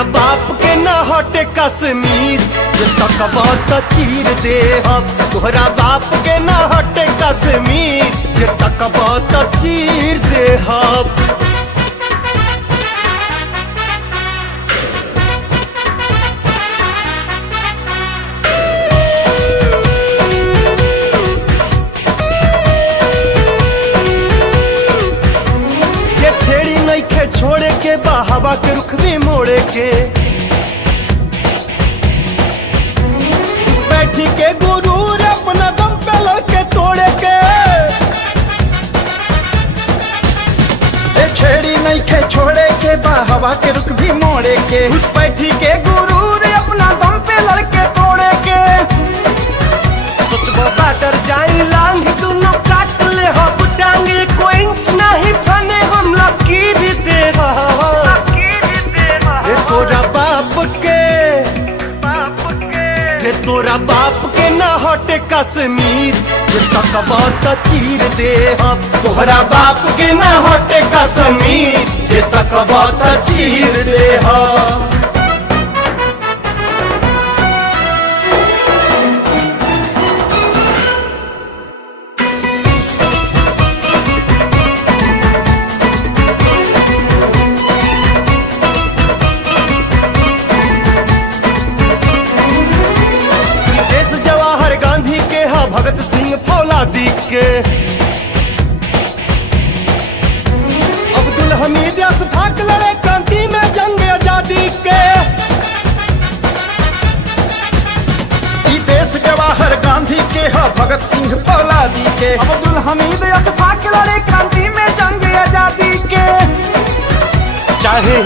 तोहरा बाप के न हटे कश्मीर जे तकबा त चीर दे हम। तोहरा बाप के न हटे कश्मीर जे तकबा त चीर दे हम। छेड़ी नहीं खे छोड़े के हवा के रुख भी मोड़े के। उस बैठी के गुरूर अपना दम पे लड़के तोड़े के। छेड़ी नहीं खे छोड़े के हवा के रुख भी मोड़े के। उस बैठी के गुरूर अपना दम पे लड़के तोड़े के। सोचबो बाटर जाई लांग दुनो काट ले हम टांगे कोई इंच नहीं फने हम लकीर दे तोरा बाप के न हटे कश्मीर जे तकबा त चीर दे हम। तोहरा बाप के न हटे कश्मीर जे तकबा त चीर दे हम। भगत सिंह फौलादी के अब्दुल हमीद अशफाक लड़े क्रांति में जंग आजादी के। देश जवाहर गांधी के भगत सिंह फौलादी के। अब्दुल हमीद अशफाक लड़े क्रांति में जंग आजादी के। चाहे